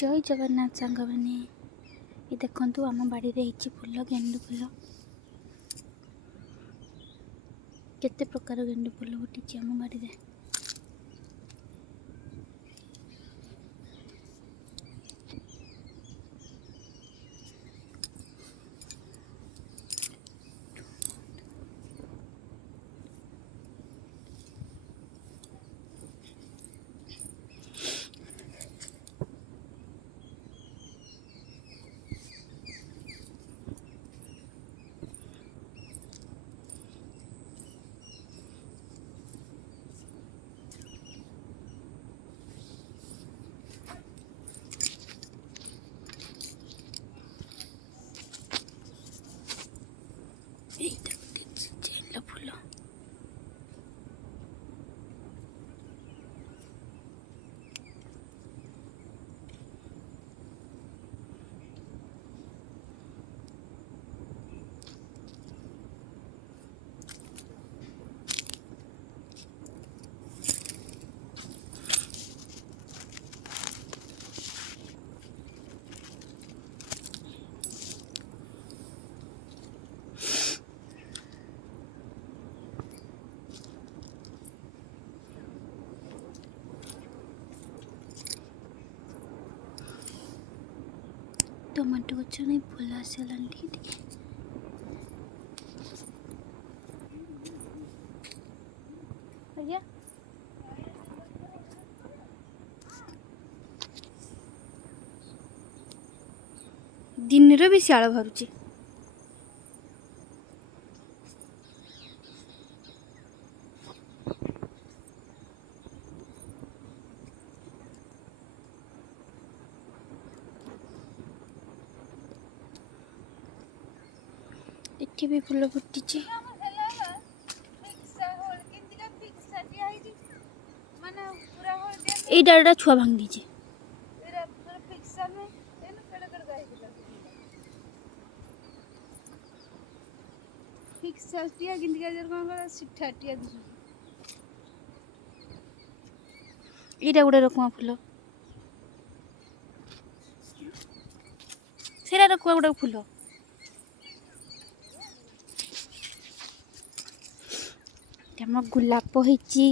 जय जगन्नाथ सांग मैंने ये देखु आम बाड़ी फूल गेंडु फूल केते प्रकार गेंडु फूल फुटी आम बाड़ी। फूल टमाटो गच नहीं फूल आसला दिन भी शाल बाहर इट्ठी भी फूल फुटी ये डालटा छुआ भांग दीजिए ये गोटे रकुआ फूल से रकुआ गोटे फूल गुलाप होइची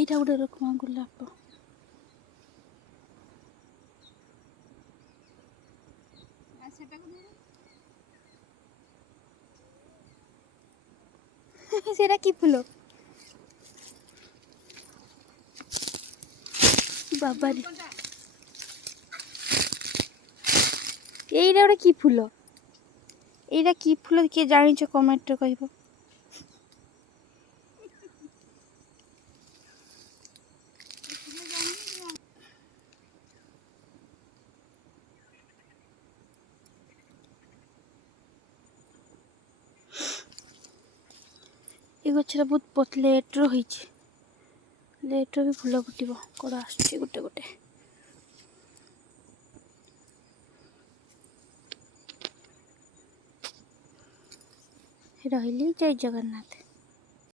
एटा गोटे रकम गुलाप सेरा की फूल बाबा ये गोटे की फूल एटा की फूल किए जानी कमेंट रे कहबो। ये गचरा बहुत लेट रही लेट भी फूल फुटब कड़ा आस गोटे गोटे रही जय जगन्नाथ।